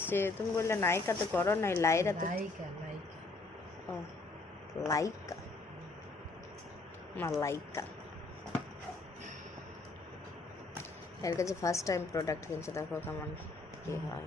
সে তুমি বললে নায়িকাতে করো নাই লাইরাতে লাইকা লাইকা ও লাইকা মালাইকা এর কাছে ফার্স্ট টাইম প্রোডাক্ট কিনছে দেখো কেমন কি হয়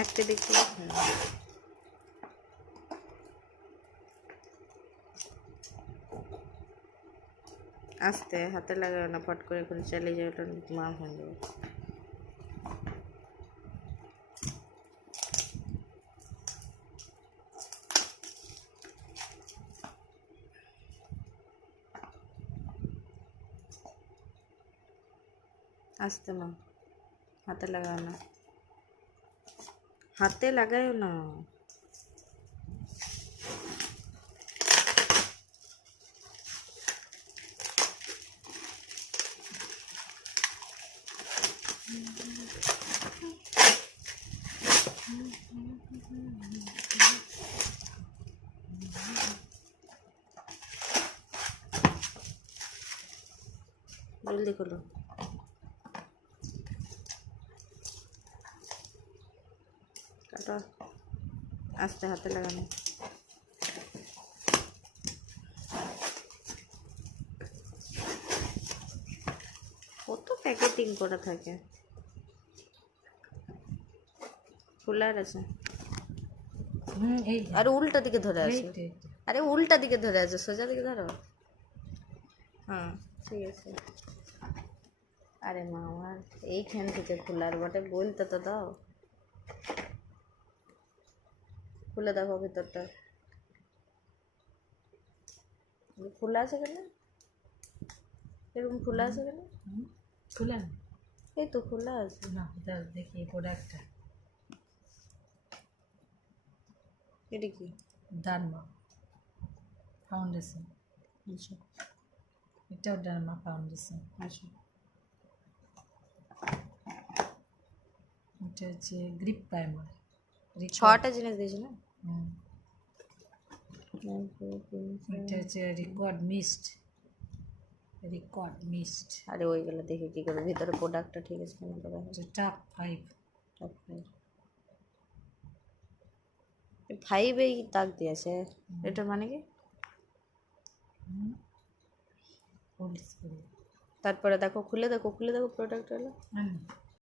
একটা দেখি আস্তে হাতে লাগাও না ফট করে করে চলে যাবে ওটা মা হয়ে যাবে আস্তে মা হাতে লাগাও না হাতে লাগাও না জলদি খোলো কাটো আস্তে হাতে লাগানো কত প্যাকেটিং করা থাকে ফুলার আছে আরে উল্টা দিকে ধরে আছে আরে উল্টা দিকে ধরে আছে সোজা দিকে ধরো হ্যাঁ ঠিক আছে আরে মা আমার এইখান থেকে খোলার বটে বলতে তো দাও খুলে দেখো ভিতরটা খোলা আছে কেন এরকম খোলা আছে কেন খোলা এই তো খোলা আছে না দেখি প্রোডাক্টটা এটা কি ডার্মা ফাউন্ডেশন আচ্ছা এটাও ডার্মা ফাউন্ডেশন আচ্ছা এটা হচ্ছে গ্রিপ প্রাইমার ছটা জিনিস দিয়েছি না এটা হচ্ছে রেকর্ড মিস্ট আরে ওইগুলো দেখে কি করবে ভিতরে প্রোডাক্টটা ঠিক আছে কিনা তো দেখো টপ 5 টপ 5 এই দাগ দিয়েছে এটা মানে কি তারপরে দেখো খুলে দেখো প্রোডাক্ট হলো